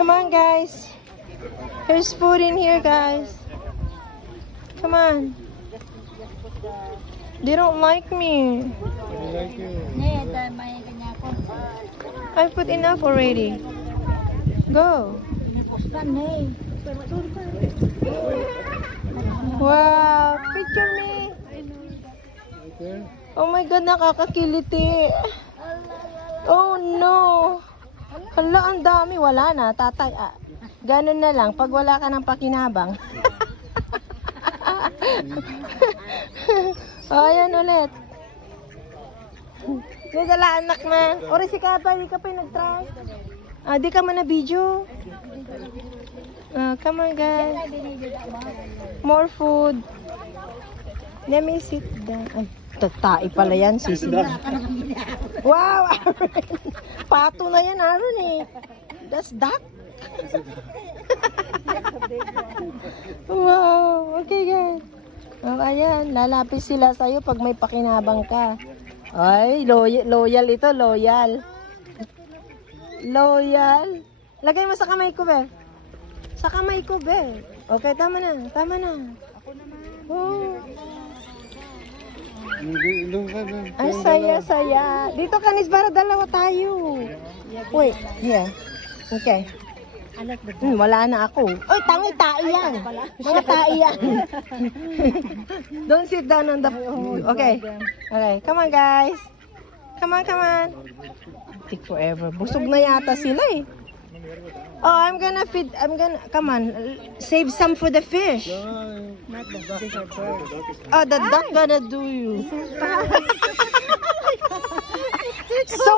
Come on, guys. There's food in here, guys. Come on. They don't like me. I put enough already. Go. Wow, picture me. Oh my God, nakakakiliti. Oh no. Hala, ang dami. Wala na, tatay. Ganun na lang, pag wala ka ng pakinabang. Oh, ayan ulit. Nagala anak na. Ori si Kapa, di ka pa nag-try. Di ka man na video. Come on, guys. More food. Let me sit down. Ay, tatai pala yan. Sisila. Wow, Aaron. Pato na yan, Aaron eh. That's duck. Wow. Okay, guys. Oh, ayan. Lalapis sila sa'yo pag may pakinabang ka. Ay, loyal ito. Loyal. Loyal. Lagay mo sa kamay ko, be. Sa kamay ko, be. Okay, tama na. Tama na. Ako naman. Oh. Ay, saya. Dito, Kanis, para dalawa tayo. Wait, here. Okay. Wala na ako. Oy, tangi, tae yan. Mga tae yan. Don't sit down on the... Okay. Okay, come on, guys. Come on. Take forever. Busog na yata sila eh. Oh, I'm gonna feed... Come on. Save some for the fish. Not the fish or bird. Oh, the duck gonna do you. So